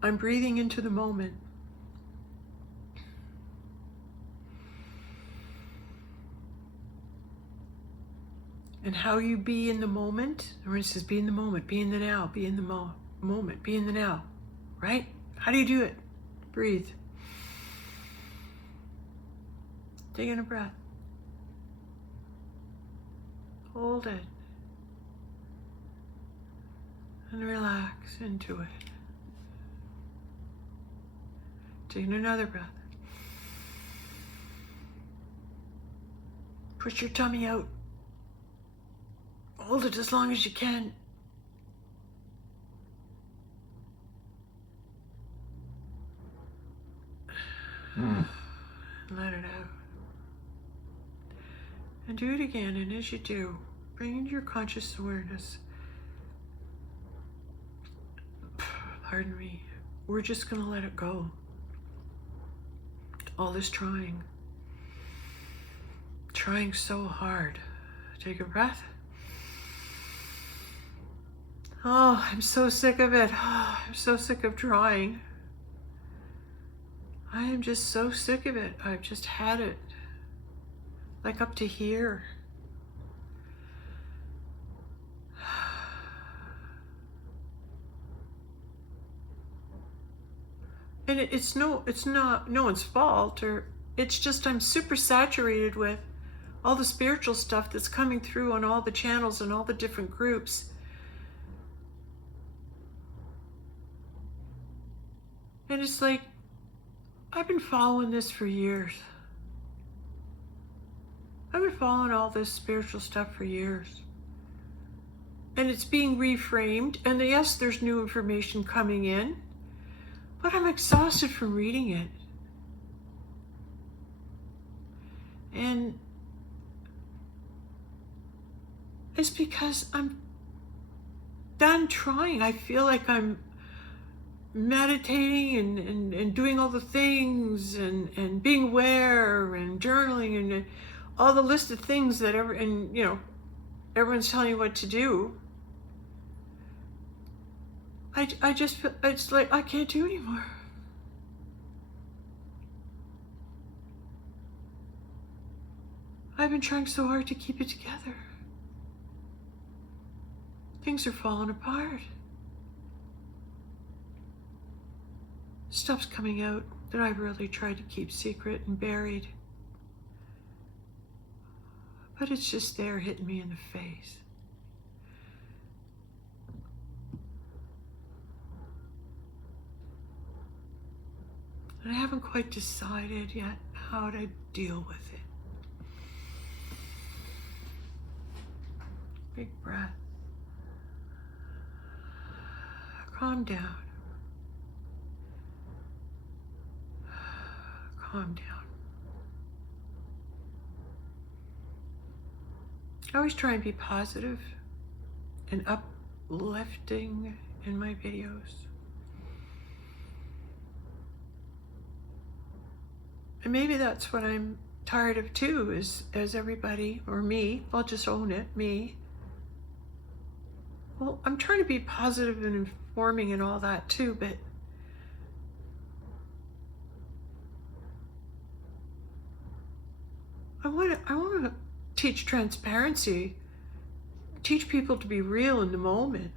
I'm breathing into the moment. And how you be in the moment, or it says be in the moment, be in the now, be in the moment, be in the now, right? How do you do it? Breathe. Take in a breath. Hold it. And relax into it. Take another breath. Push your tummy out. Hold it as long as you can. Let it out. And do it again, and as you do, bring into your conscious awareness. Pardon me. We're just going to let it go. All this trying. Trying so hard. Take a breath. Oh, I'm so sick of it. Oh, I'm so sick of trying. I am just so sick of it. I've just had it. Like up to here. And it's not no one's fault, or it's just I'm super saturated with all the spiritual stuff that's coming through on all the channels and all the different groups. And it's like, I've been following this for years. I've been following all this spiritual stuff for years. And it's being reframed, and yes, there's new information coming in, but I'm exhausted from reading it. And it's because I'm done trying. I feel like I'm meditating and doing all the things and being aware and journaling and all the list of things that everyone's telling you what to do. I just feel, it's like I can't do anymore. I've been trying so hard to keep it together. Things are falling apart. Stuff's coming out that I've really tried to keep secret and buried. But it's just there hitting me in the face. And I haven't quite decided yet how to deal with it. Big breath. Calm down. Calm down. I always try and be positive and uplifting in my videos. And maybe that's what I'm tired of too, is as everybody, or me, I'll just own it, me. Well, I'm trying to be positive and informing and all that too, but I want to teach transparency, teach people to be real in the moment.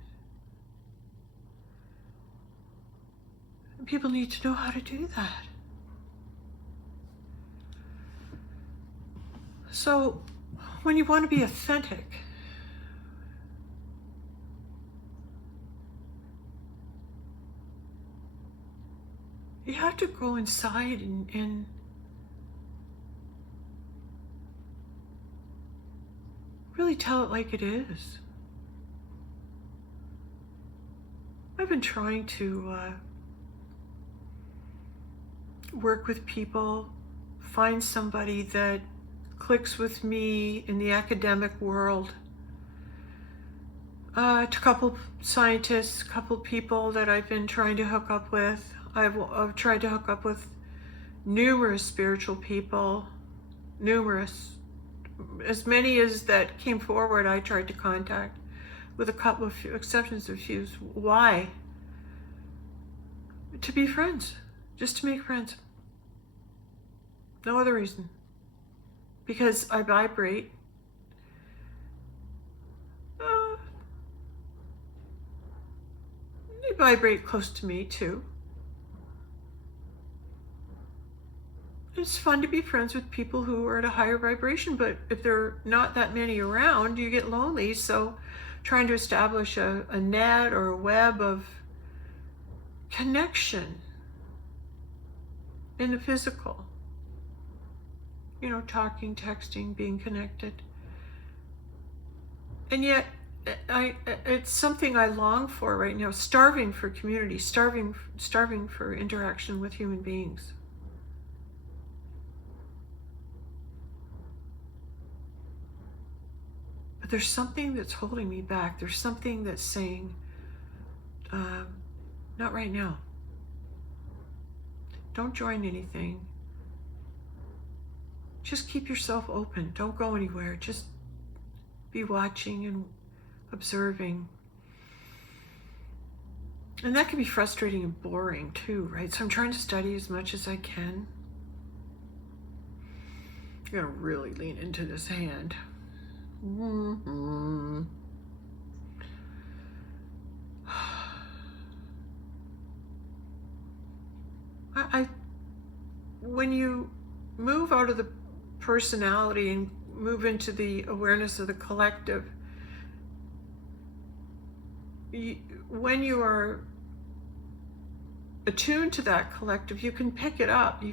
And people need to know how to do that. So when you want to be authentic, you have to go inside and really tell it like it is. I've been trying to work with people, find somebody that clicks with me in the academic world, A couple scientists, a couple people that I've been trying to hook up with. I've tried to hook up with numerous spiritual people, numerous. As many as that came forward, I tried to contact, with a couple of exceptions of few. Why? To be friends. Just to make friends. No other reason. Because I vibrate. They vibrate close to me too. It's fun to be friends with people who are at a higher vibration, but if there are not that many around, you get lonely. So trying to establish a net or a web of connection in the physical. You know, talking, texting, being connected. And yet, it's something I long for right now, starving for community, starving for interaction with human beings. But there's something that's holding me back. There's something that's saying, not right now. Don't join anything. Just keep yourself open. Don't go anywhere. Just be watching and observing. And that can be frustrating and boring too, right? So I'm trying to study as much as I can. I'm going to really lean into this hand. When you move out of the personality and move into the awareness of the collective, when you are attuned to that collective, you can pick it up.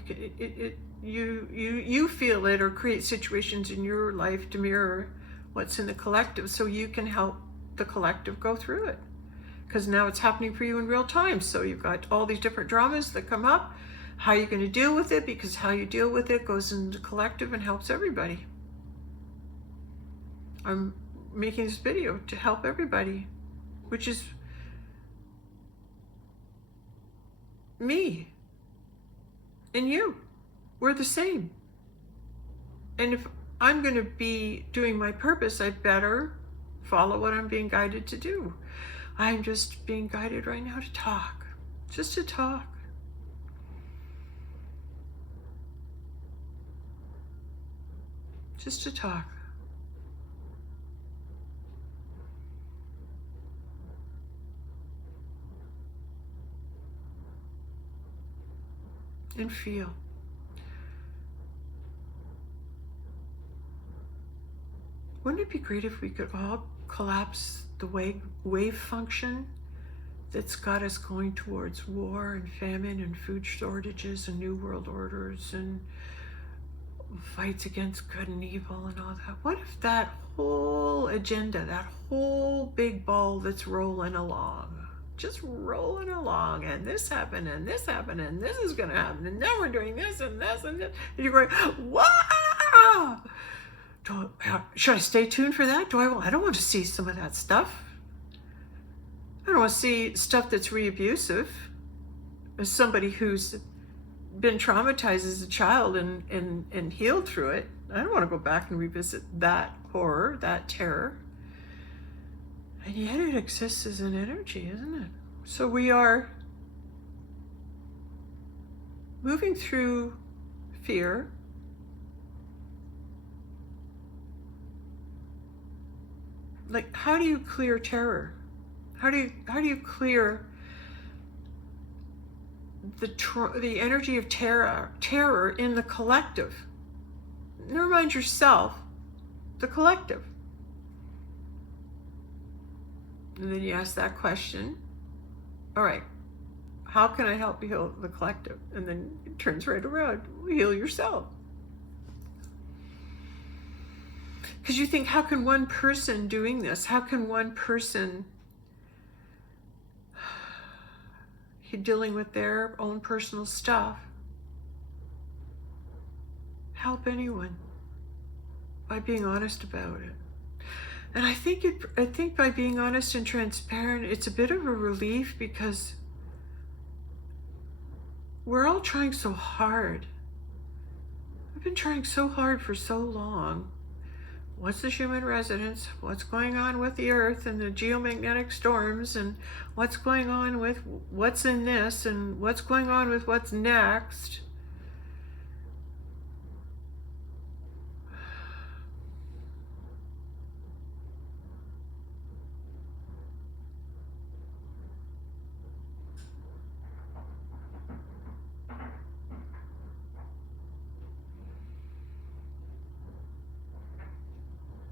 You feel it or create situations in your life to mirror what's in the collective, so you can help the collective go through it. Because now it's happening for you in real time. So you've got all these different dramas that come up. How are you going to deal with it? Because how you deal with it goes into the collective and helps everybody. I'm making this video to help everybody, which is me and you. We're the same. And if I'm going to be doing my purpose, I better follow what I'm being guided to do. I'm just being guided right now to talk, just to talk. Just to talk. And feel. Wouldn't it be great if we could all collapse the wave function that's got us going towards war and famine and food shortages and new world orders and fights against good and evil and all that? What if that whole agenda, that whole big ball that's rolling along, just rolling along, and this happened and this happened and this is going to happen and now we're doing this and this and this, and you're going, wow! Should I stay tuned for that? I don't want to see some of that stuff. I don't want to see stuff that's re-abusive. As somebody who's been traumatized as a child and healed through it, I don't want to go back and revisit that horror, that terror. And yet it exists as an energy, isn't it? So we are moving through fear. Like, how do you clear terror? How do you clear the energy of terror in the collective? Never mind yourself, the collective. And then you ask that question. All right, how can I help heal the collective? And then it turns right around. Heal yourself. Because you think, how can one person doing this, how can one person dealing with their own personal stuff help anyone by being honest about it? And I think by being honest and transparent, it's a bit of a relief, because we're all trying so hard. I've been trying so hard for so long. What's the Schumann resonance? What's going on with the Earth and the geomagnetic storms, and what's going on with what's in this, and what's going on with what's next?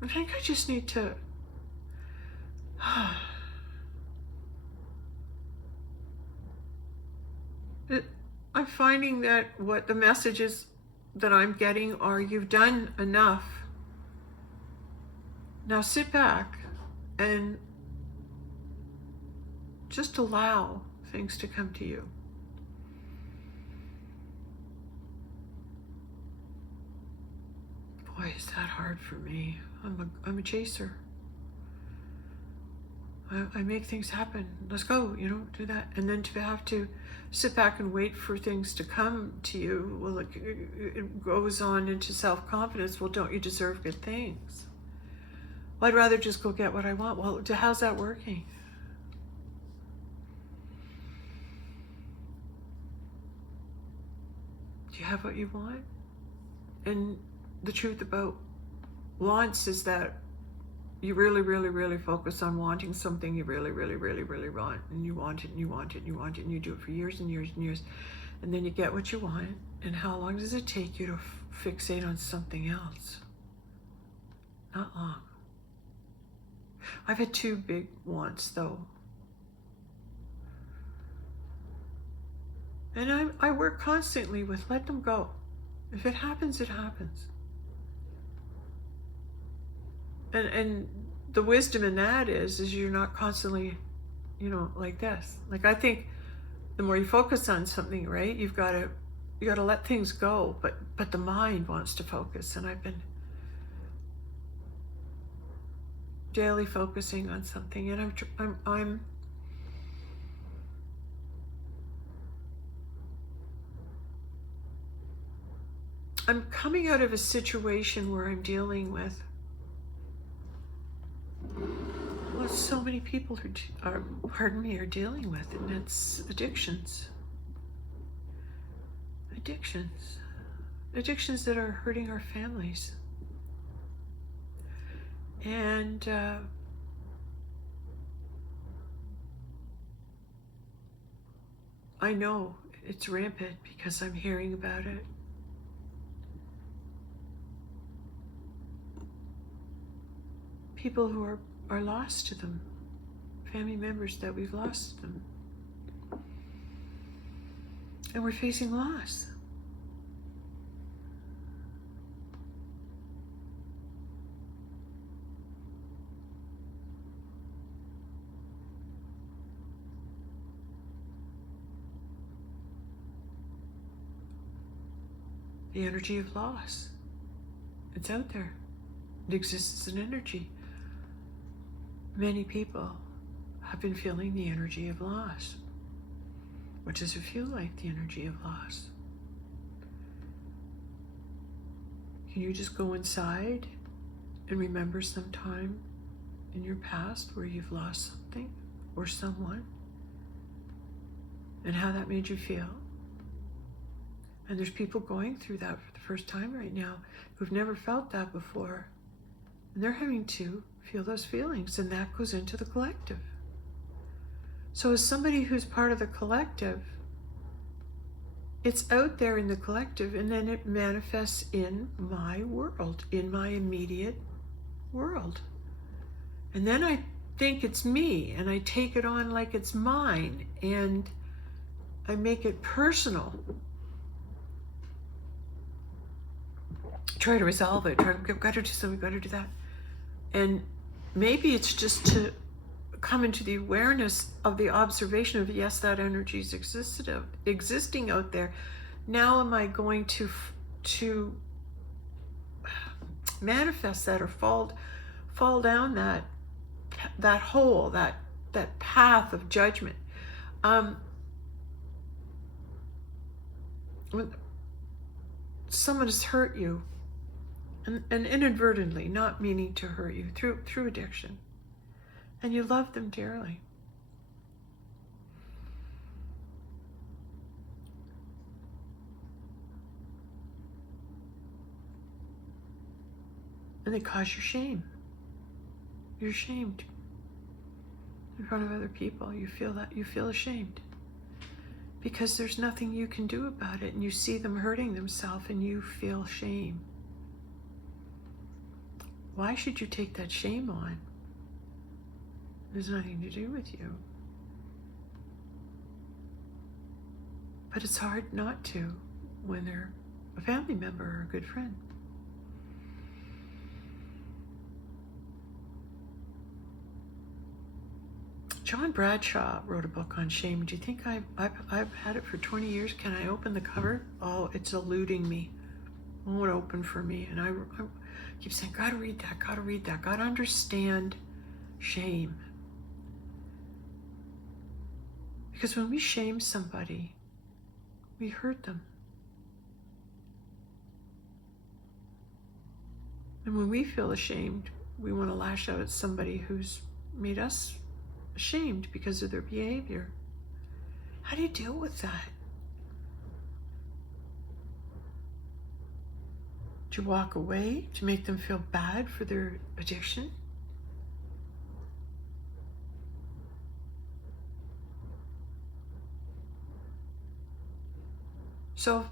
I think I just need to I'm finding that what the messages that I'm getting are, you've done enough. Now sit back and just allow things to come to you. Boy, is that hard for me. I'm a chaser. I make things happen. Let's go, do that. And then to have to sit back and wait for things to come to you, well, it goes on into self-confidence. Well, don't you deserve good things? Well, I'd rather just go get what I want. Well, how's that working? Do you have what you want? And the truth about wants is that you really, really, really focus on wanting something you really, really, really, really want. And you want it, and you want it, and you want it, and you do it for years and years and years. And then you get what you want. And how long does it take you to fixate on something else? Not long. I've had two big wants, though. And I work constantly with let them go. If it happens, it happens. And the wisdom in that is you're not constantly, like this. Like, I think the more you focus on something, right, you got to let things go, but the mind wants to focus. And I've been daily focusing on something, and I'm coming out of a situation where I'm dealing with what so many people are dealing with, and it's addictions that are hurting our families. And I know it's rampant because I'm hearing about it. People who are lost to them, family members that we've lost them. And we're facing loss. The energy of loss. It's out there. It exists as an energy. Many people have been feeling the energy of loss. What does it feel like, the energy of loss? Can you just go inside and remember some time in your past where you've lost something or someone, and how that made you feel? And there's people going through that for the first time right now who've never felt that before. And they're having to feel those feelings, and that goes into the collective. So as somebody who's part of the collective, it's out there in the collective, and then it manifests in my world, in my immediate world. And then I think it's me, and I take it on like it's mine, and I make it personal. Try to resolve it, got to do something, got to do that. And maybe it's just to come into the awareness of the observation of, yes, that energy is existing out there. Now am I going to manifest that or fall fall down that hole, that path of judgment. When someone has hurt you, and inadvertently, not meaning to hurt you, through addiction, and you love them dearly, and they cause you shame. You're ashamed in front of other people. You feel ashamed because there's nothing you can do about it, and you see them hurting themselves and you feel shame. Why should you take that shame on? There's nothing to do with you. But it's hard not to when they're a family member or a good friend. John Bradshaw wrote a book on shame. Do you think I've had it for 20 years? Can I open the cover? Oh, it's eluding me. It won't open for me. And I keep saying, gotta read that, gotta understand shame. Because when we shame somebody, we hurt them. And when we feel ashamed, we want to lash out at somebody who's made us ashamed because of their behavior. How do you deal with that? Do you walk away to make them feel bad for their addiction? So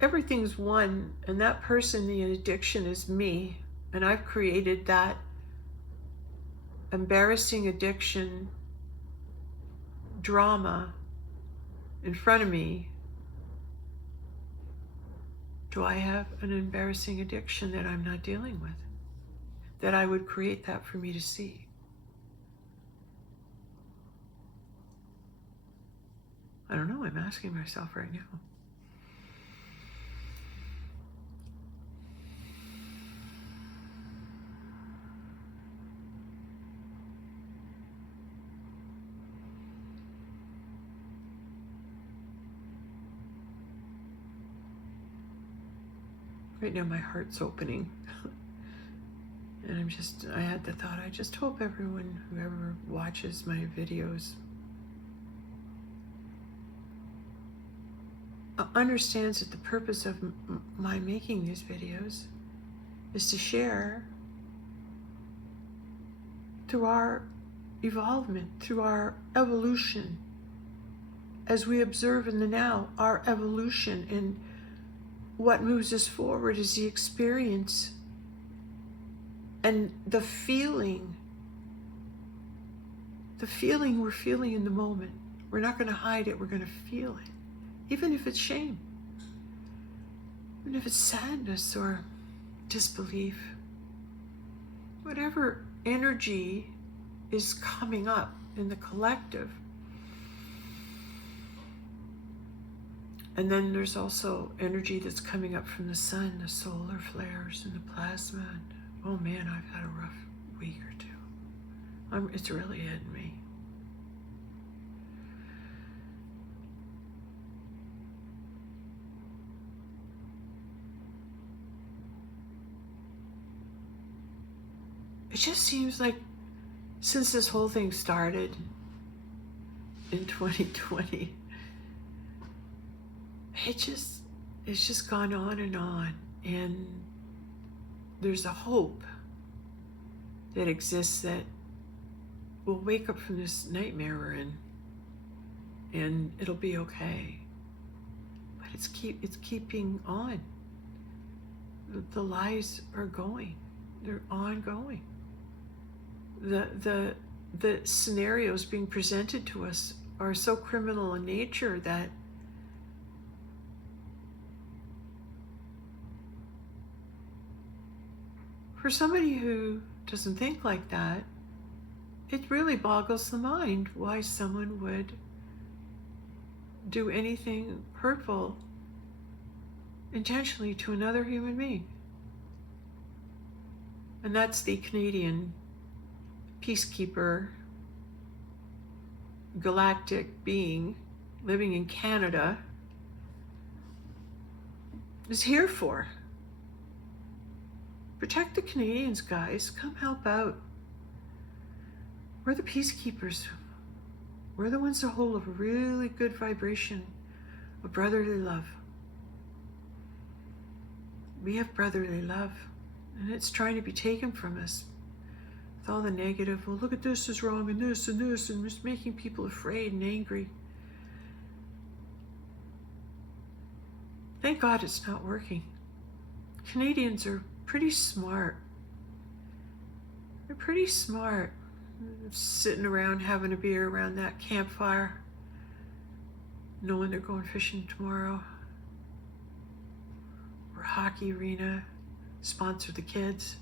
everything's one, and that person, the addiction, is me, and I've created that embarrassing addiction drama in front of me. Do I have an embarrassing addiction that I'm not dealing with? That I would create that for me to see? I don't know, I'm asking myself right now. Right now my heart's opening. And I had the thought, I just hope everyone, whoever watches my videos, understands that the purpose of my making these videos is to share through our evolvement, through our evolution, as we observe in the now, our evolution, and what moves us forward is the experience and the feeling we're feeling in the moment. We're not going to hide it, we're going to feel it. Even if it's shame, even if it's sadness or disbelief, whatever energy is coming up in the collective. And then there's also energy that's coming up from the sun, the solar flares and the plasma. And, oh man, I've had a rough week or two. It's really hitting me. It just seems like since this whole thing started in 2020, it's just gone on, and there's a hope that exists that we'll wake up from this nightmare we're in, and it'll be okay. But it's keeping on. The lies are going; they're ongoing. The scenarios being presented to us are so criminal in nature that for somebody who doesn't think like that, it really boggles the mind why someone would do anything hurtful intentionally to another human being. And that's the Canadian peacekeeper, galactic being living in Canada is here for. Protect the Canadians, guys. Come help out. We're the peacekeepers. We're the ones that hold a really good vibration of brotherly love. We have brotherly love, and it's trying to be taken from us with all the negative. Well, look at this is wrong, and this, and just making people afraid and angry. Thank God it's not working. Canadians are pretty smart. They're pretty smart. Sitting around having a beer around that campfire, knowing they're going fishing tomorrow, or hockey arena, sponsor the kids.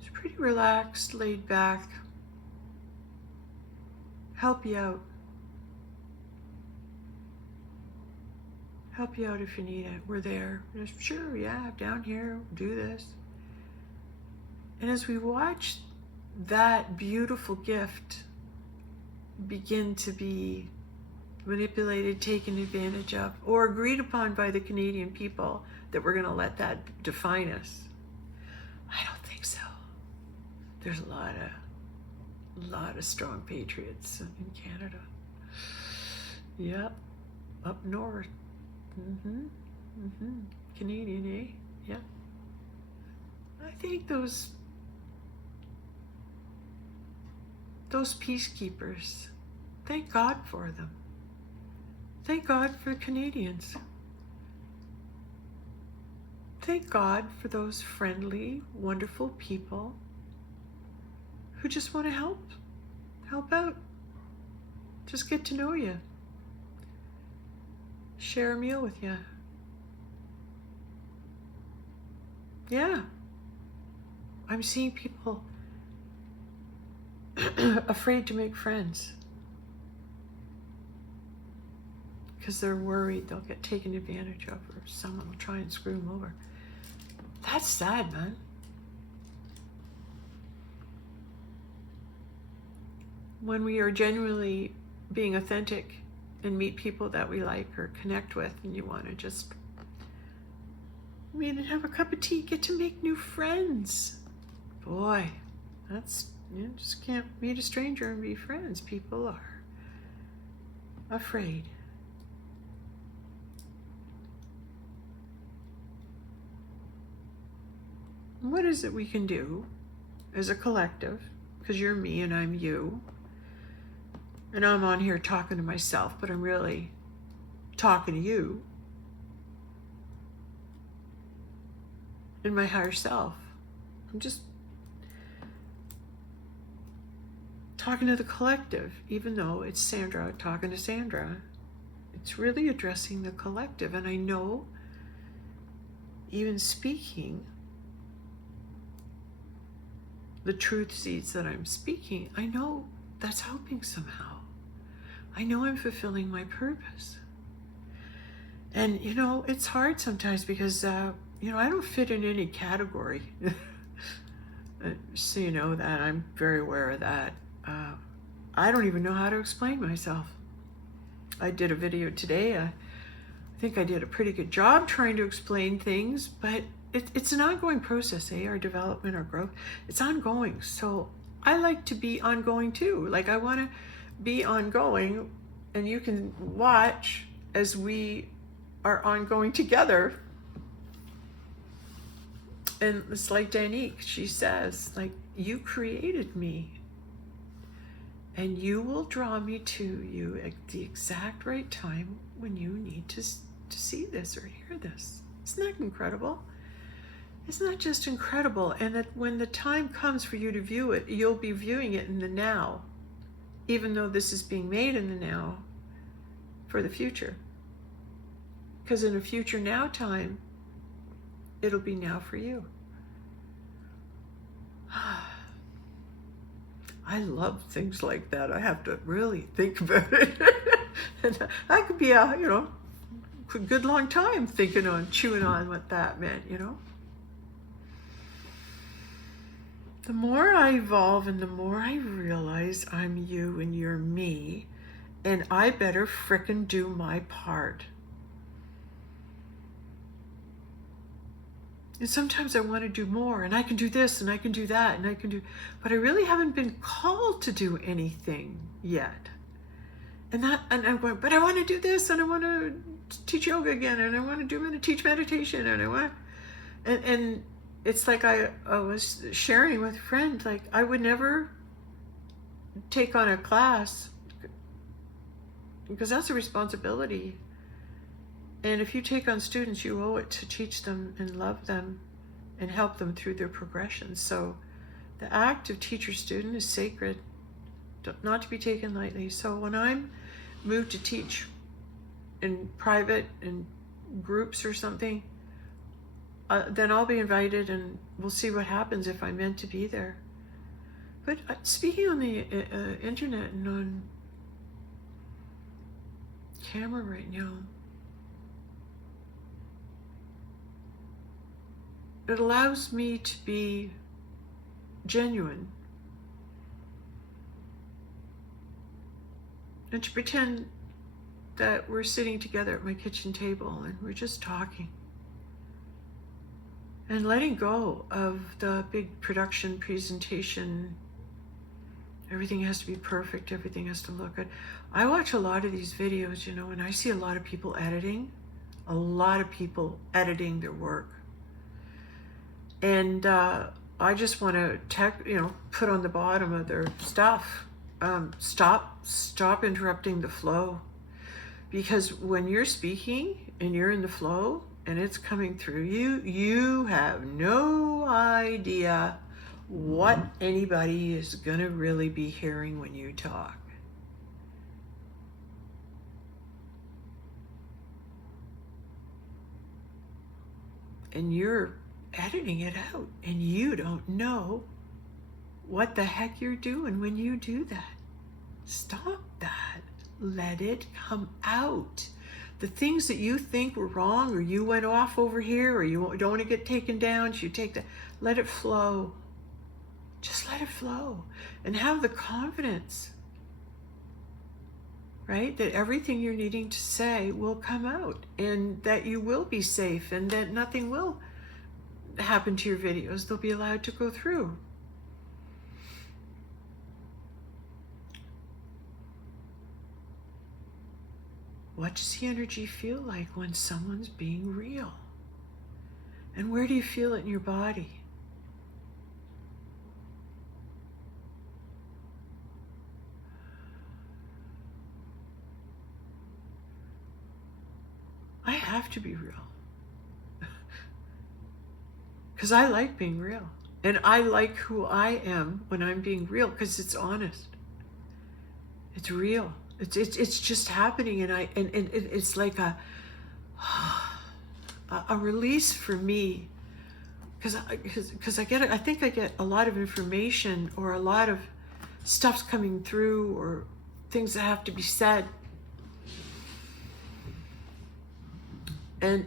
It's pretty relaxed, laid back, help you out. Help you out if you need it. We're there. Sure, yeah, down here, do this. And as we watch that beautiful gift begin to be manipulated, taken advantage of, or agreed upon by the Canadian people that we're going to let that define us, I don't think so. There's a lot of strong patriots in Canada. Yep, up north. Canadian, eh? Yeah. I think those peacekeepers, thank God for them. Thank God for Canadians. Thank God for those friendly, wonderful people who just want to help out, just get to know you. Share a meal with you. Yeah. I'm seeing people afraid to make friends because they're worried they'll get taken advantage of or someone will try and screw them over. That's sad, man. When we are genuinely being authentic and meet people that we like or connect with, and you want to just meet and have a cup of tea, get to make new friends. Boy, you just can't meet a stranger and be friends. People are afraid. What is it we can do as a collective? Because you're me and I'm you. And I'm on here talking to myself, but I'm really talking to you and my higher self. I'm just talking to the collective, even though it's Sandra talking to Sandra. It's really addressing the collective. And I know, even speaking the truth seeds that I'm speaking, I know that's helping somehow. I know I'm fulfilling my purpose. And, it's hard sometimes because, I don't fit in any category. So you know that. I'm very aware of that. I don't even know how to explain myself. I did a video today. I think I did a pretty good job trying to explain things, but it's an ongoing process, our development, our growth. It's ongoing. So I like to be ongoing too. Like I want to be ongoing, and you can watch as we are ongoing together. And it's like Danique, she says, like, you created me, and you will draw me to you at the exact right time when you need to see this or hear this. Isn't that incredible? Isn't that just incredible? And that when the time comes for you to view it, you'll be viewing it in the now, even though this is being made in the now for the future. Because in a future now time, it'll be now for you. I love things like that. I have to really think about it. And I could be a good long time chewing on what that meant, you know. The more I evolve and the more I realize I'm you and you're me, and I better frickin' do my part. And sometimes I want to do more, and I can do this, and I can do that, and I can do, but I really haven't been called to do anything yet. And I'm going, but I want to do this, and I want to teach yoga again, and I want to teach meditation, and I want, and it's like I was sharing with a friend, like I would never take on a class because that's a responsibility. And if you take on students, you owe it to teach them and love them and help them through their progression. So the act of teacher-student is sacred, not to be taken lightly. So when I'm moved to teach in private, in groups or something, then I'll be invited and we'll see what happens if I'm meant to be there. But speaking on the internet and on camera right now, it allows me to be genuine and to pretend that we're sitting together at my kitchen table and we're just talking and letting go of the big production presentation. Everything has to be perfect, everything has to look good. I watch a lot of these videos, you know, and I see a lot of people editing their work. And I just want to put on the bottom of their stuff, stop interrupting the flow. Because when you're speaking and you're in the flow and it's coming through you, you have no idea what anybody is going to really be hearing when you talk. And you're editing it out, and you don't know what the heck you're doing when you do that. Stop that. Let it come out. The things that you think were wrong, or you went off over here, or you don't want to get taken down, so you take that. Let it flow. Just let it flow. And have the confidence, right? That everything you're needing to say will come out, and that you will be safe, and that nothing will happen to your videos. They'll be allowed to go through. What does the energy feel like when someone's being real? And where do you feel it in your body? I have to be real. Because I like being real. And I like who I am when I'm being real, because it's honest. It's real. It's just happening, and it's like a release for me, because I think I get a lot of information, or a lot of stuff's coming through, or things that have to be said, and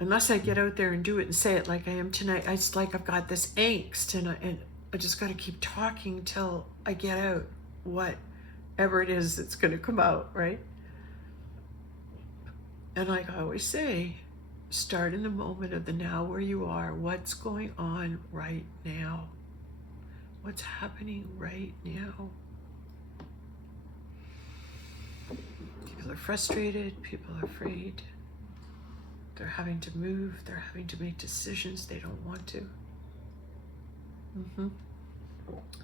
unless I get out there and do it and say it like I am tonight, it's like I've got this angst, and I just got to keep talking till I get out whatever it is that's going to come out, right? And like I always say, start in the moment of the now, where you are. What's going on right now? What's happening right now? People are frustrated. People are afraid. They're having to move. They're having to make decisions they don't want to.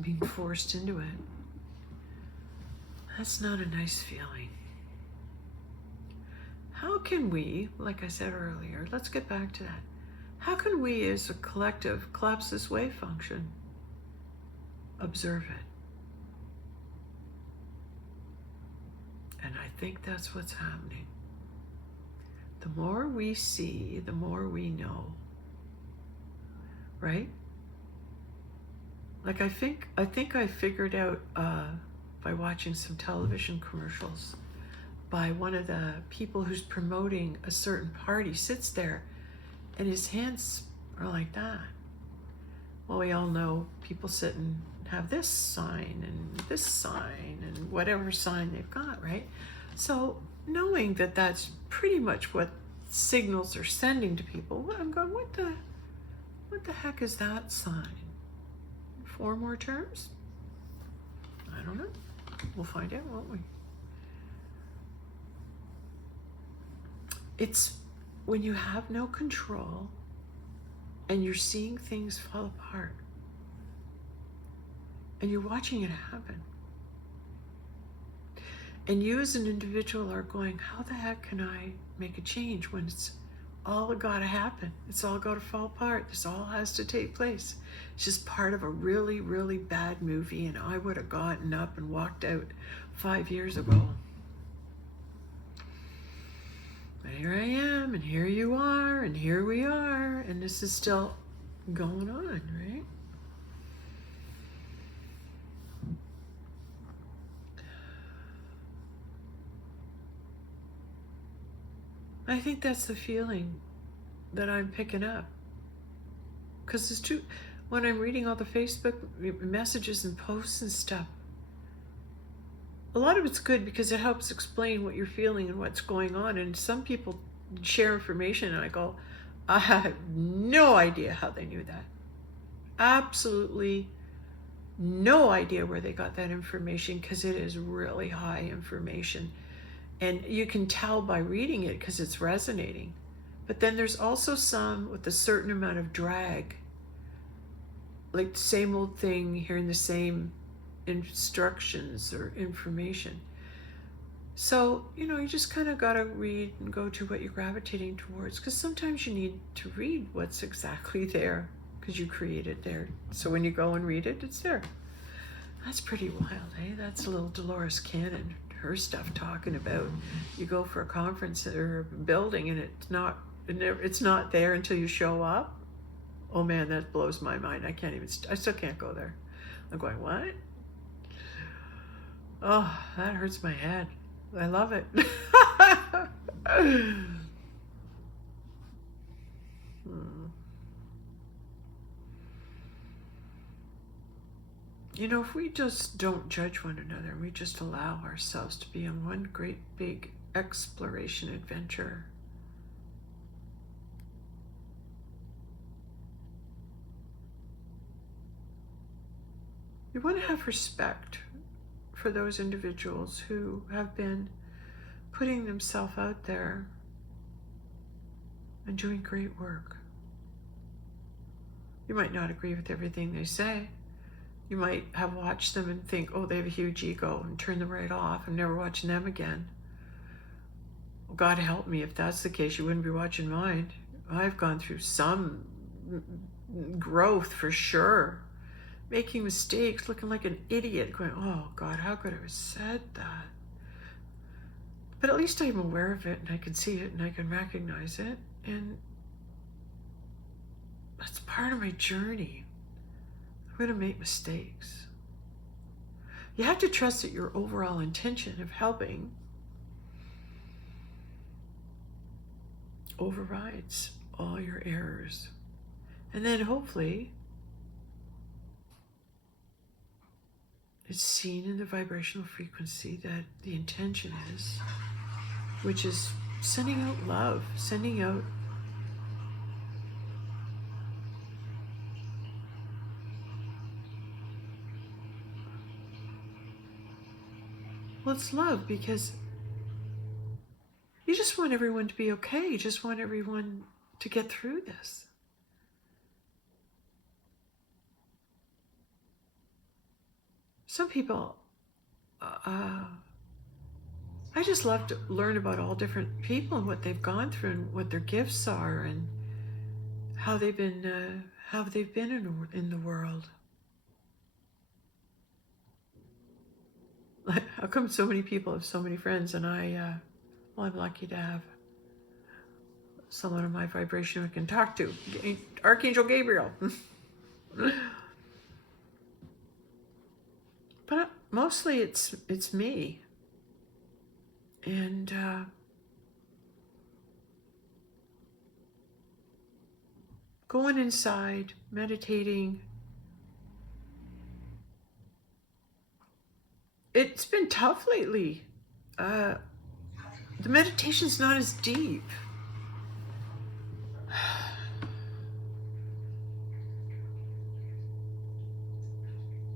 Being forced into it. That's not a nice feeling. How can we, like I said earlier, let's get back to that. How can we as a collective collapse this wave function? Observe it. And I think that's what's happening. The more we see, the more we know. Right? Like I think I figured out by watching some television commercials by one of the people who's promoting a certain party sits there and his hands are like that. Well, we all know people sit and have this sign and whatever sign they've got, right? So knowing that that's pretty much what signals are sending to people, I'm going, what the heck is that sign? 4 more terms? I don't know. We'll find out, won't we? It's when you have no control and you're seeing things fall apart and you're watching it happen. And you as an individual are going, how the heck can I make a change when it's all got to happen? It's all got to fall apart. This all has to take place. It's just part of a really, really bad movie, and I would have gotten up and walked out 5 years ago. But here I am, and here you are, and here we are, and this is still going on, right? I think that's the feeling that I'm picking up. Because it's true, when I'm reading all the Facebook messages and posts and stuff, a lot of it's good because it helps explain what you're feeling and what's going on. And some people share information and I go, I have no idea how they knew that. Absolutely no idea where they got that information, because it is really high information. And you can tell by reading it because it's resonating. But then there's also some with a certain amount of drag. Like the same old thing, hearing the same instructions or information. So, you just kind of got to read and go to what you're gravitating towards, because sometimes you need to read what's exactly there because you created there. So when you go and read it, it's there. That's pretty wild, eh? That's a little Dolores Cannon, her stuff, talking about you go for a conference or a building and it's not there until you show up. Oh man, that blows my mind. I still can't go there. I'm going, what? Oh, that hurts my head. I love it. If we just don't judge one another, we just allow ourselves to be on one great big exploration adventure. You want to have respect for those individuals who have been putting themselves out there and doing great work. You might not agree with everything they say. You might have watched them and think, oh, they have a huge ego, and turn them right off and never watching them again. Well, God help me, if that's the case, you wouldn't be watching mine. I've gone through some growth for sure. Making mistakes, looking like an idiot, going, oh God, how could I have said that? But at least I'm aware of it and I can see it and I can recognize it. And that's part of my journey. I'm going to make mistakes. You have to trust that your overall intention of helping overrides all your errors. And then hopefully it's seen in the vibrational frequency that the intention is, which is sending out love, sending out it's love, because you just want everyone to be okay. You just want everyone to get through this. Some people, I just love to learn about all different people and what they've gone through and what their gifts are and how they've been in the world. How come so many people have so many friends, and I'm lucky to have someone in my vibration I can talk to. Archangel Gabriel. But mostly it's me. And going inside, meditating. It's been tough lately. The meditation's not as deep.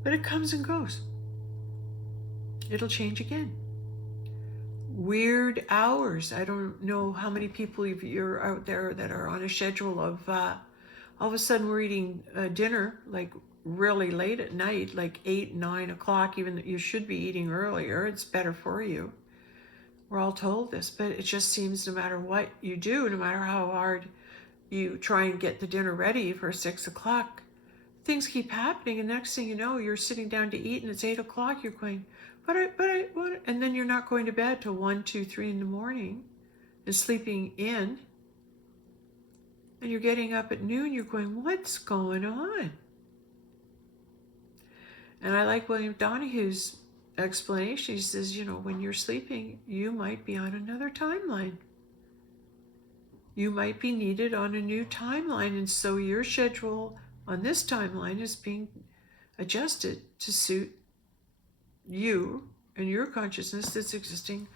But it comes and goes. It'll change again. Weird hours. I don't know how many people you're out there that are on a schedule of all of a sudden we're eating dinner like really late at night, like 8, 9 o'clock, even though you should be eating earlier. It's better for you. We're all told this, but it just seems no matter what you do, no matter how hard you try and get the dinner ready for 6 o'clock, things keep happening, and next thing you know, you're sitting down to eat, and it's 8 o'clock. You're going, what? And then you're not going to bed till 1, 2, 3 in the morning, and sleeping in. And you're getting up at noon. You're going, what's going on? And I like William Donahue's explanation. He says, when you're sleeping, you might be on another timeline. You might be needed on a new timeline, and so your schedule on this timeline is being adjusted to suit you and your consciousness that's existing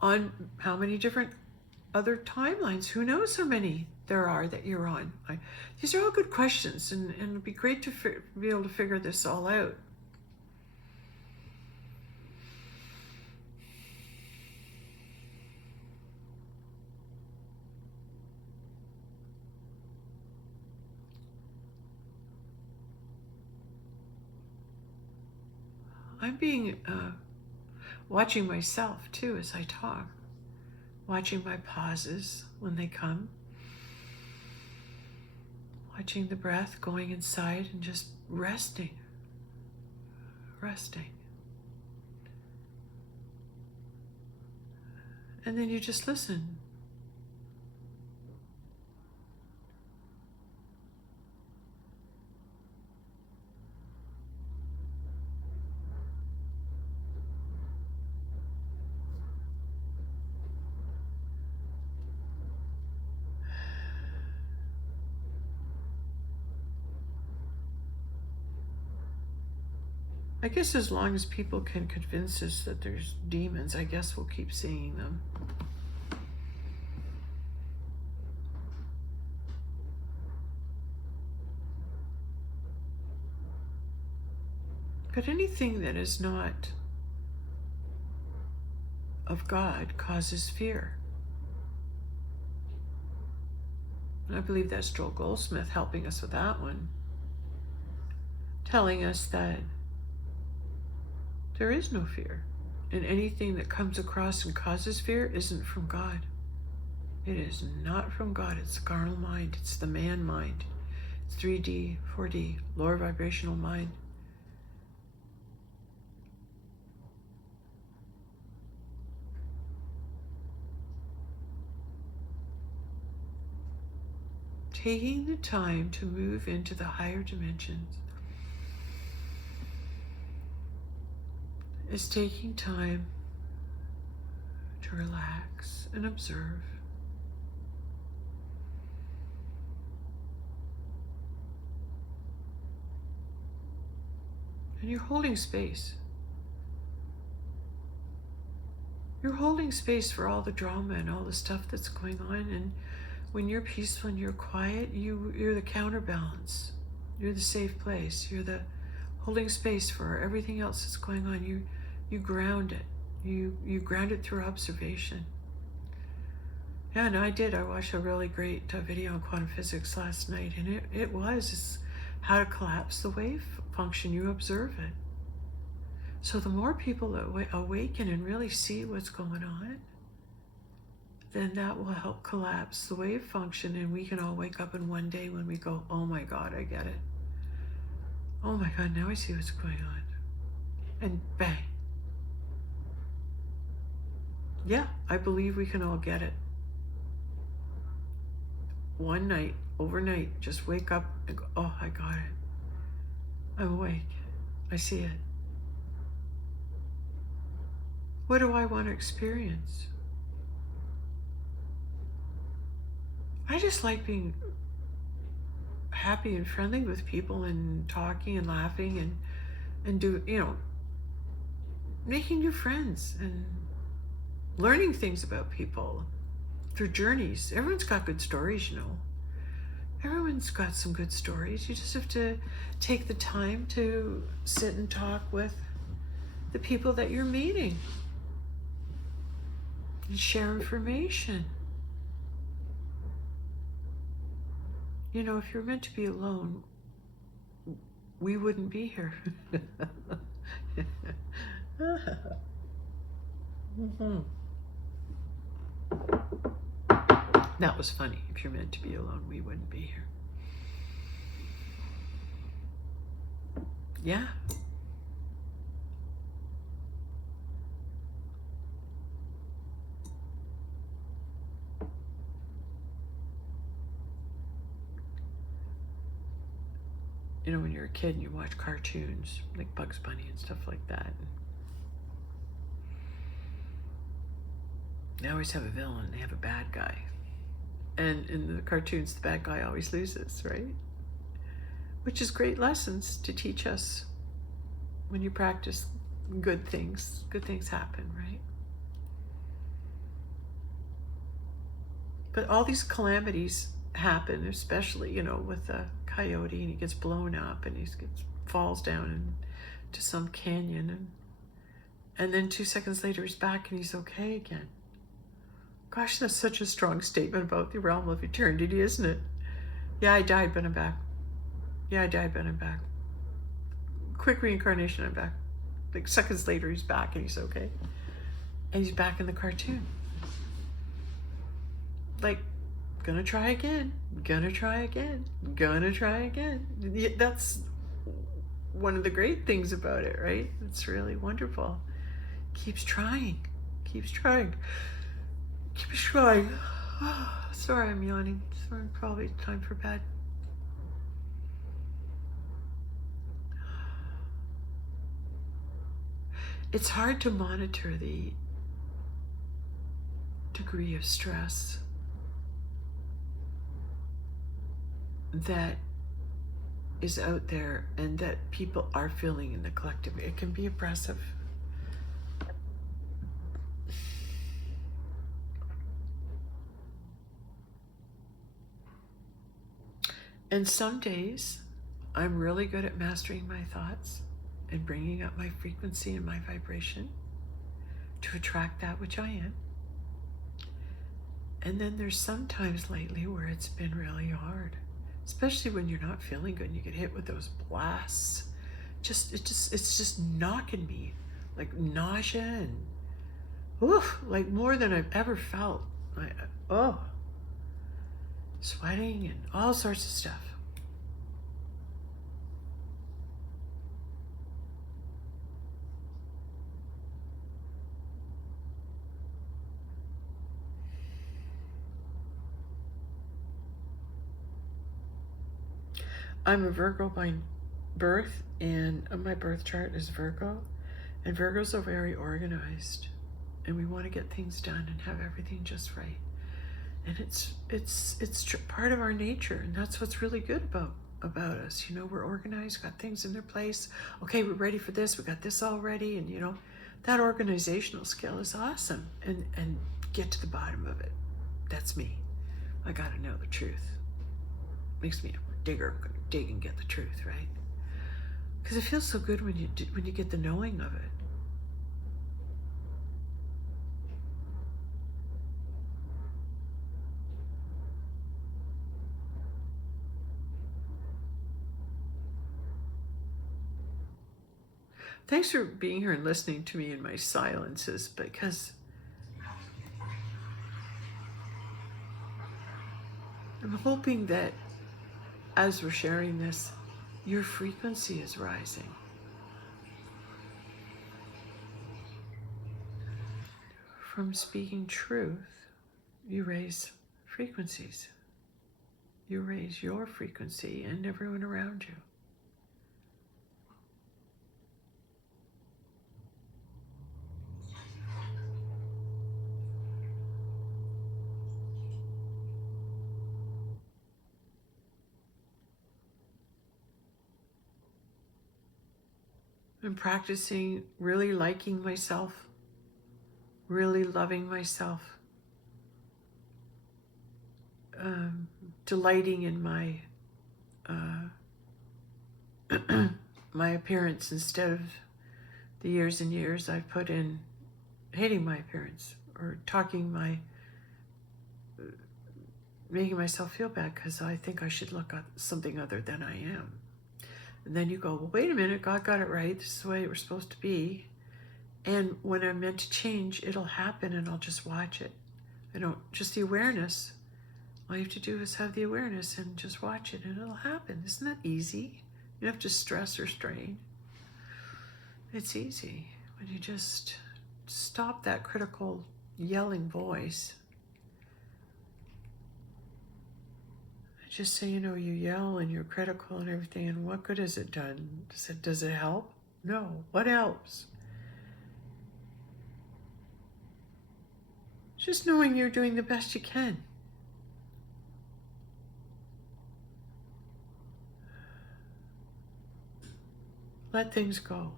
on how many different other timelines. Who knows how many there are that you're on? These are all good questions, and it'd be great to be able to figure this all out. I'm being watching myself too as I talk, watching my pauses when they come, watching the breath going inside and just resting. And then you just listen. I guess as long as people can convince us that there's demons, I guess we'll keep seeing them. But anything that is not of God causes fear. And I believe that's Joel Goldsmith helping us with that one, telling us that there is no fear, and anything that comes across and causes fear isn't from God. It is not from God. It's the carnal mind. It's the man mind. It's 3D, 4D, lower vibrational mind. Taking the time to move into the higher dimensions is taking time to relax and observe. And you're holding space. You're holding space for all the drama and all the stuff that's going on. And when you're peaceful and you're quiet, you're the counterbalance. You're the safe place. You're the holding space for everything else that's going on. You ground it. You ground it through observation. Yeah, and I did. I watched a really great video on quantum physics last night, and it's how to collapse the wave function. You observe it. So the more people that awaken and really see what's going on, then that will help collapse the wave function, and we can all wake up in one day when we go, oh my God, I get it. Oh my God, now I see what's going on. And bang. Yeah, I believe we can all get it. One night, overnight, just wake up and go, oh, I got it. I'm awake. I see it. What do I want to experience? I just like being happy and friendly with people and talking and laughing and do, making new friends and learning things about people, their journeys. Everyone's got good stories, Everyone's got some good stories. You just have to take the time to sit and talk with the people that you're meeting and share information. If you're meant to be alone, we wouldn't be here. Mm-hmm. That was funny. If you're meant to be alone, we wouldn't be here. Yeah. When you're a kid and you watch cartoons like Bugs Bunny and stuff like that, they always have a villain, they have a bad guy. And in the cartoons, the bad guy always loses, right? Which is great lessons to teach us. When you practice good things happen, right? But all these calamities happen, especially, with a coyote, and he gets blown up and falls down into some canyon, and then 2 seconds later he's back and he's okay again. Gosh, that's such a strong statement about the realm of eternity, isn't it? Yeah, I died, but I'm back. Yeah, I died, but I'm back. Quick reincarnation, I'm back. Like seconds later, he's back and he's okay. And he's back in the cartoon. Like, gonna try again, gonna try again, gonna try again. That's one of the great things about it, right? It's really wonderful. Keeps trying, keeps trying. Keeps trying. Sorry, I'm yawning. Sorry, probably time for bed. It's hard to monitor the degree of stress that is out there and that people are feeling in the collective. It can be oppressive. And some days I'm really good at mastering my thoughts and bringing up my frequency and my vibration to attract that which I am. And then there's some times lately where it's been really hard, especially when you're not feeling good and you get hit with those blasts. It's just knocking me, like nausea and like more than I've ever felt. Sweating and all sorts of stuff. I'm a Virgo by birth, and my birth chart is Virgo, and Virgos are very organized, and we want to get things done and have everything just right. And it's part of our nature, and that's what's really good about us. We're organized, got things in their place. Okay, we're ready for this. We got this all ready, and that organizational skill is awesome. And get to the bottom of it. That's me. I got to know the truth. Makes me a digger. I'm going to dig and get the truth, right? Because it feels so good when you get the knowing of it. Thanks for being here and listening to me in my silences, because I'm hoping that as we're sharing this, your frequency is rising. From speaking truth, you raise frequencies. You raise your frequency and everyone around you. I'm practicing really liking myself, really loving myself, delighting in my my appearance instead of the years and years I've put in hating my appearance or making myself feel bad because I think I should look something other than I am. And then you go, well, wait a minute, God got it right. This is the way we're supposed to be. And when I'm meant to change, it'll happen and I'll just watch it. Just the awareness. All you have to do is have the awareness and just watch it and it'll happen. Isn't that easy? You don't have to stress or strain. It's easy when you just stop that critical yelling voice. Just so you know, you yell and you're critical and everything, and what good has it done? Does it help? No. What helps? Just knowing you're doing the best you can. Let things go.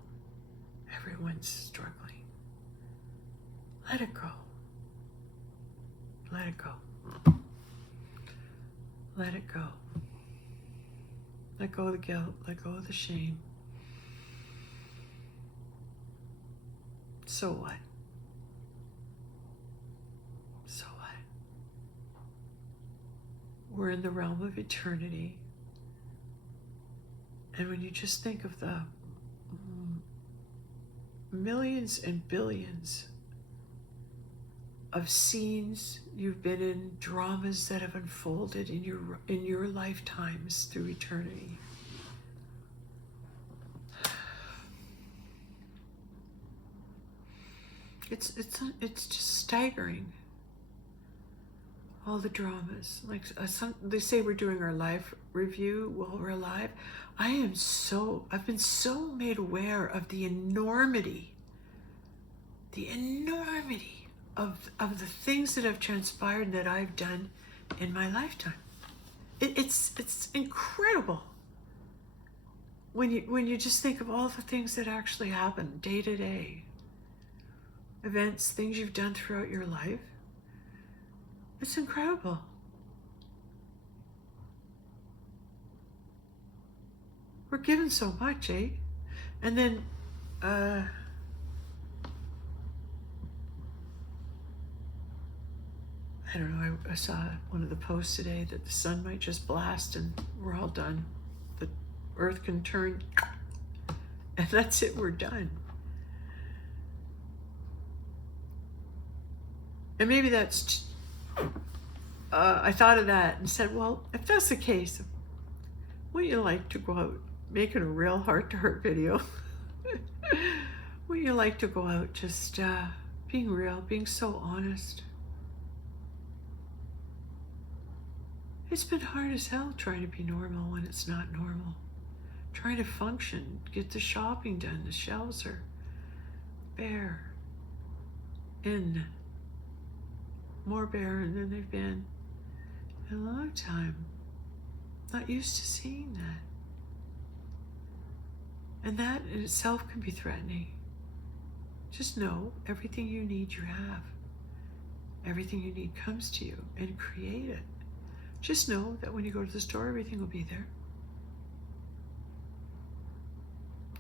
Everyone's struggling. Let it go. Let it go. Let it go. Let go of the guilt. Let go of the shame. So what? So what? We're in the realm of eternity. And when you just think of the millions and billions of scenes you've been in, dramas that have unfolded in your lifetimes through eternity. It's just staggering. All the dramas. Like they say we're doing our life review while we're alive. I've been so made aware of the enormity of the things that have transpired and that I've done in my lifetime. It's incredible when you just think of all the things that actually happen day to day. Events, things you've done throughout your life. It's incredible. We're given so much, eh? And then I don't know, I saw one of the posts today that the sun might just blast and we're all done. The earth can turn and that's it, we're done. And maybe that's, I thought of that and said, well, if that's the case, wouldn't you like to go out making a real heart-to-heart video? Wouldn't you like to go out just being real, being so honest? It's been hard as hell trying to be normal when it's not normal. Trying to function, get the shopping done, the shelves are bare. More barren than they've been in a long time. Not used to seeing that. And that in itself can be threatening. Just know everything you need, you have. Everything you need comes to you, and create it. Just know that when you go to the store, everything will be there.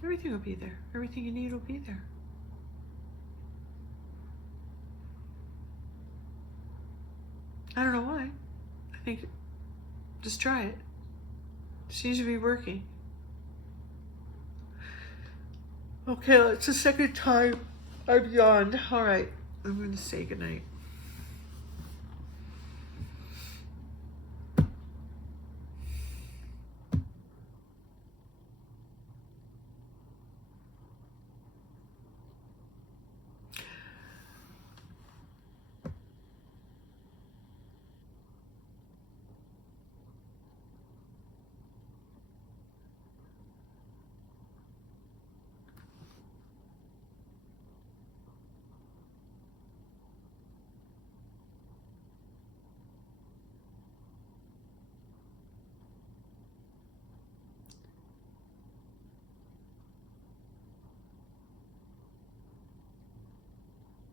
Everything will be there. Everything you need will be there. I don't know why. I think just try it. It seems to be working. Okay, it's the second time I've yawned. All right, I'm going to say goodnight.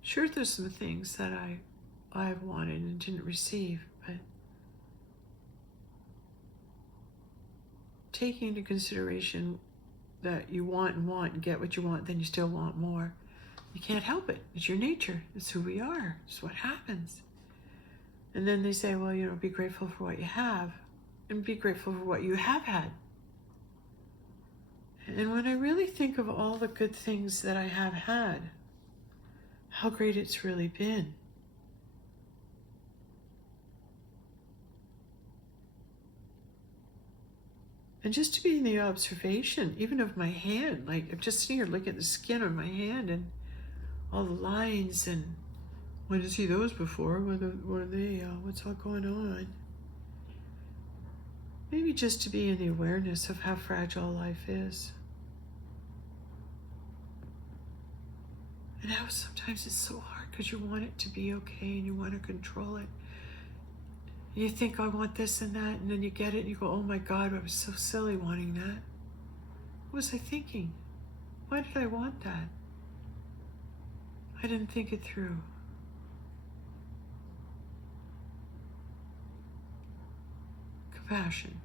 Sure, there's some things that I've wanted and didn't receive, but taking into consideration that you want and get what you want, then you still want more. You can't help it. It's your nature. It's who we are. It's what happens. And then they say, well, be grateful for what you have and be grateful for what you have had. And when I really think of all the good things that I have had, how great it's really been. And just to be in the observation, even of my hand, like I'm just sitting here looking at the skin on my hand and all the lines, and when to see those before, what are they, what's all going on? Maybe just to be in the awareness of how fragile life is. And how sometimes it's so hard because you want it to be okay and you want to control it. And you think, I want this and that, and then you get it and you go, oh my God, I was so silly wanting that. What was I thinking? Why did I want that? I didn't think it through. Compassion.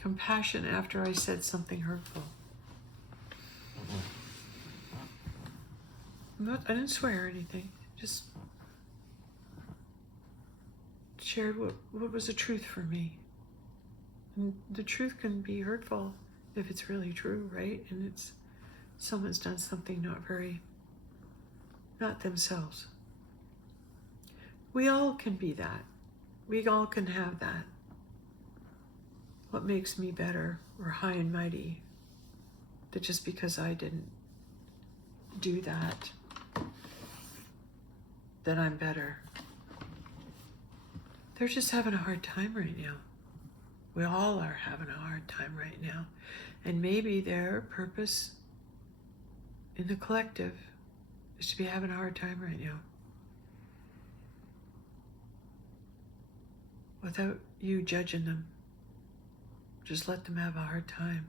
Compassion after I said something hurtful. I didn't swear or anything. Just shared what was the truth for me. And the truth can be hurtful if it's really true, right? And it's someone's done something not themselves. We all can be that. We all can have that. What makes me better or high and mighty? That just because I didn't do that, that I'm better. They're just having a hard time right now. We all are having a hard time right now. And maybe their purpose in the collective is to be having a hard time right now. Without you judging them. Just let them have a hard time.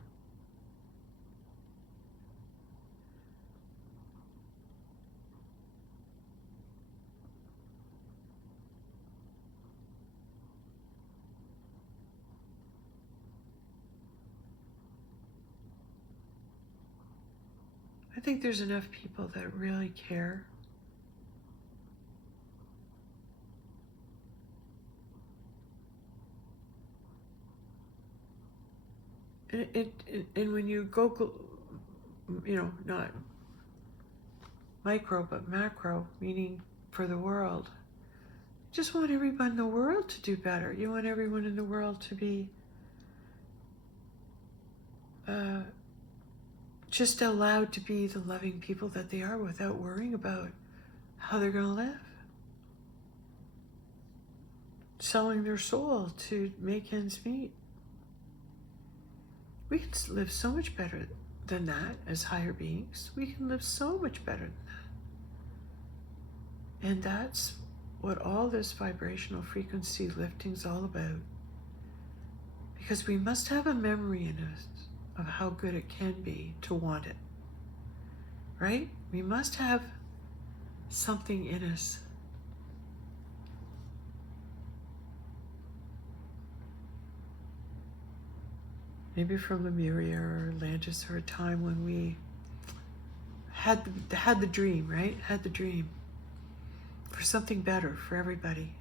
I think there's enough people that really care. And when you go, not micro, but macro, meaning for the world, you just want everyone in the world to do better. You want everyone in the world to be just allowed to be the loving people that they are without worrying about how they're going to live. Selling their soul to make ends meet. We can live so much better than that as higher beings. We can live so much better than that. And that's what all this vibrational frequency lifting is all about. Because we must have a memory in us of how good it can be to want it. Right? We must have something in us. Maybe from Lemuria or Atlantis, or a time when we had the dream, right? Had the dream for something better for everybody.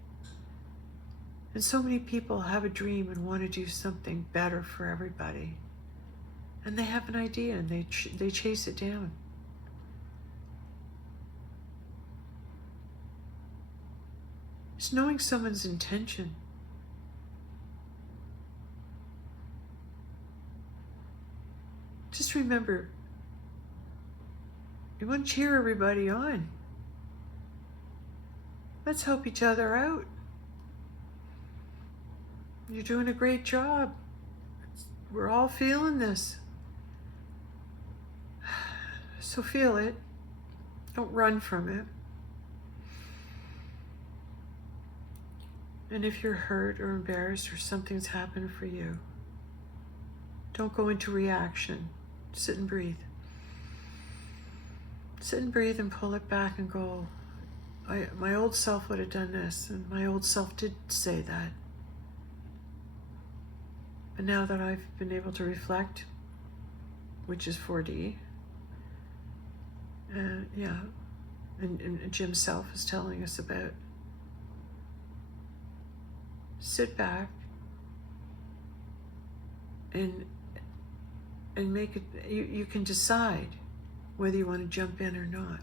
And so many people have a dream and want to do something better for everybody. And they have an idea and they chase it down. It's knowing someone's intention. Just remember, you want to cheer everybody on. Let's help each other out. You're doing a great job. We're all feeling this. So feel it. Don't run from it. And if you're hurt or embarrassed or something's happened for you, don't go into reaction. Sit and breathe. Sit and breathe and pull it back and go, my old self would have done this, and my old self did say that. But now that I've been able to reflect, which is 4D, and Jim's self is telling us about, sit back and make it, you can decide whether you want to jump in or not,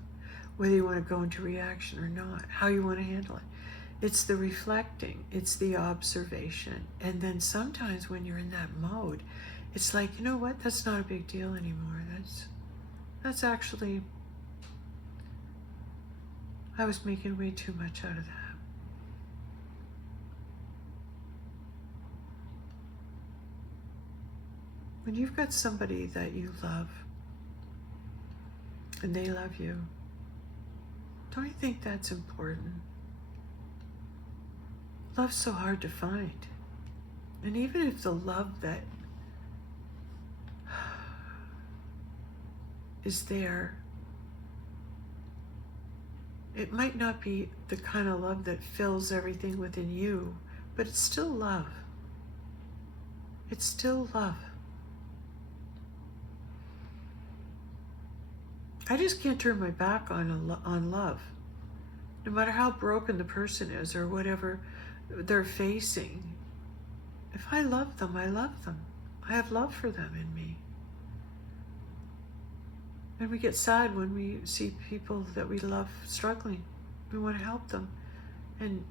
whether you want to go into reaction or not, how you want to handle it. It's the reflecting, it's the observation. And then sometimes when you're in that mode, it's like, you know what, that's not a big deal anymore. That's actually, I was making way too much out of that. When you've got somebody that you love and they love you, don't you think that's important? Love's so hard to find. And even if the love that is there, it might not be the kind of love that fills everything within you, but it's still love. It's still love. I just can't turn my back on love. No matter how broken the person is or whatever they're facing. If I love them, I love them. I have love for them in me. And we get sad when we see people that we love struggling. We want to help them. And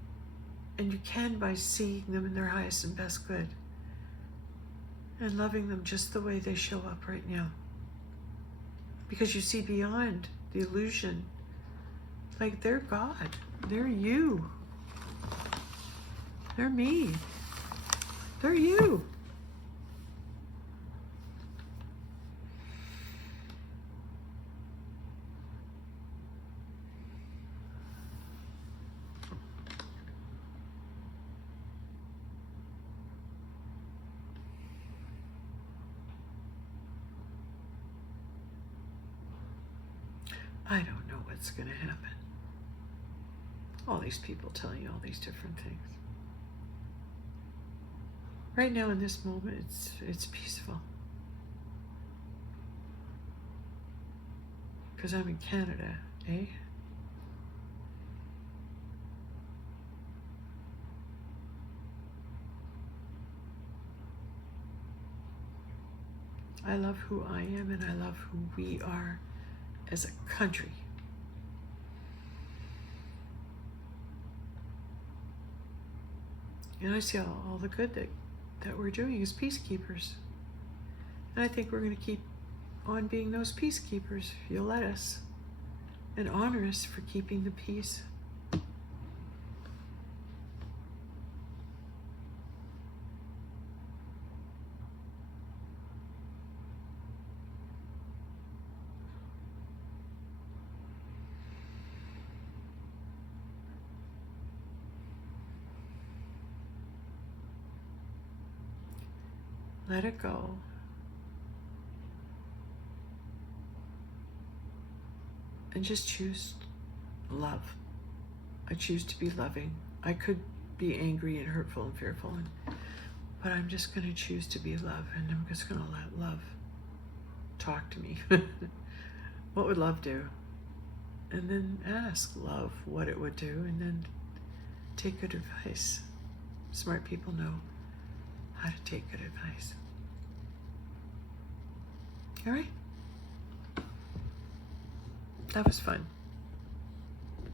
you can by seeing them in their highest and best good. And loving them just the way they show up right now. Because you see beyond the illusion. Like they're God. They're you. They're me. They're you. I don't know what's going to happen. All these people telling you all these different things. Right now in this moment, it's peaceful. Because I'm in Canada, eh? I love who I am and I love who we are as a country. And I see all the good that we're doing as peacekeepers. And I think we're going to keep on being those peacekeepers if you'll let us. And honor us for keeping the peace. Let it go. And just choose love. I choose to be loving. I could be angry and hurtful and fearful, but I'm just going to choose to be love, and I'm just going to let love talk to me. What would love do? And then ask love what it would do, and then take good advice. Smart people know how to take good advice. All right? That was fun.